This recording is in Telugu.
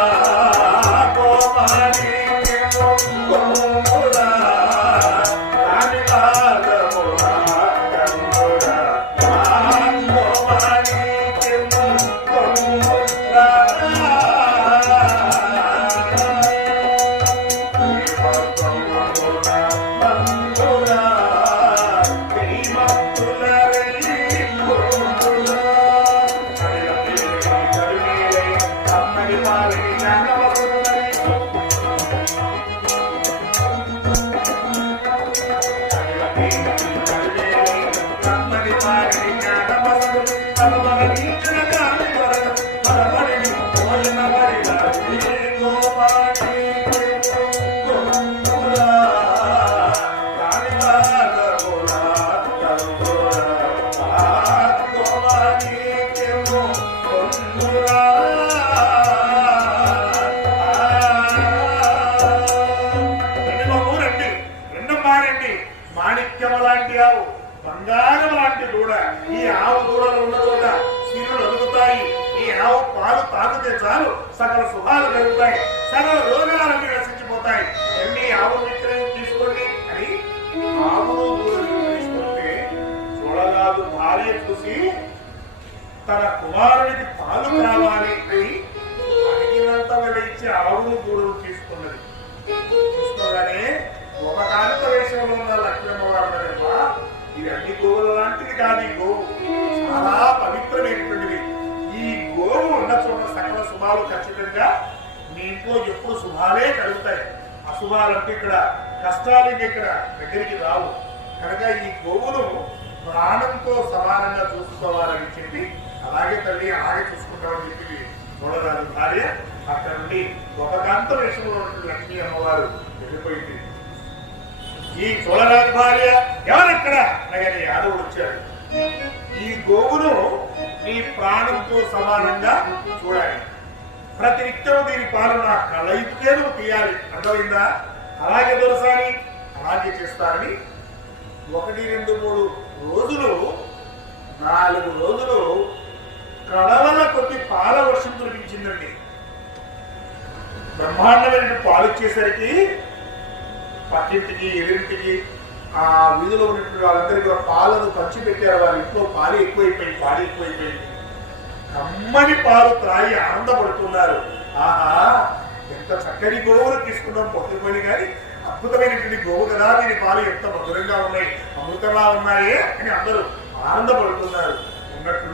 아. రండి మాణిక్యం లాంటి ఆవు బంగారం లాంటి దూడ. ఈ ఆవు దూడలు ఉన్న చోట స్త్రీలు అడుగుతాయి ఈ ఆవు పాలు తాగితే చాలు సకల శుభాలు కలుగుతాయి సకల రోగాలన్నీ నశించిపోతాయి. ఎన్ని ఆవు విక్రయం తీసుకోండి అని ఆవును తీసుకుంటే చూడరాదు భార్య చూసి తన కుమారుడికి పాలు కావాలి లాంటిది ఈ గోవు చాలా పవిత్రమైనటువంటిది. ఈ గోవు ఉన్న చోట సకల శుభాలు ఖచ్చితంగా మీ ఇంట్లో ఎప్పుడు శుభాలే కలుగుతాయి. అశుభాలంటే ఇక్కడ కష్టాలు ఇంక ఇక్కడ దగ్గరికి రావు. కనుక ఈ గోవును ప్రాణంతో సమానంగా చూసుకోవాలని చెప్పి అలాగే తల్లి అలాగే చూసుకుంటామని చెప్పి చూడరాదు భార్య అక్కడ నుండి ఒక కాంత వేషంలో ఉన్నటువంటి లక్ష్మీ అమ్మవారు వెళ్ళిపోయింది. ఈ చూడరాజు భార్య ఎవరెక్కడ? అనగానే యాదవుడు వచ్చాడు. ఈ గోవును నీ ప్రాణంతో సమానంగా చూడాలి. ప్రతి నిత్యం దీని పాలన కలయితే నువ్వు తీయాలి. అర్థమైందా? అలాగే దొరసాని అలాగే చేస్తారని ఒకటి రెండు మూడు రోజులు నాలుగు రోజులు కడవల కొద్ది పాల వర్షం కురిపించిందండి. బ్రహ్మాండమైన పాలు ఇచ్చేసరికి పక్కింటికి ఎదురింటికి ఆ వీధిలో ఉన్నటువంటి వాళ్ళందరికీ కూడా పాలను పంచి పెట్టారు. వారి ఇంట్లో పాలు ఎక్కువైపోయింది పాలు ఎక్కువైపోయింది. కమ్మని పాలు త్రాగి ఆనందపడుతున్నారు. ఆహా ఎంత చక్కని గోవులు తీసుకున్నాం పొద్దుకొని కానీ అద్భుతమైనటువంటి గోవు కదా దీని పాలు ఎంత మధురంగా ఉన్నాయి అమృతంగా ఉన్నాయి అని అందరూ ఆనందపడుతున్నారు. ఉన్నట్టు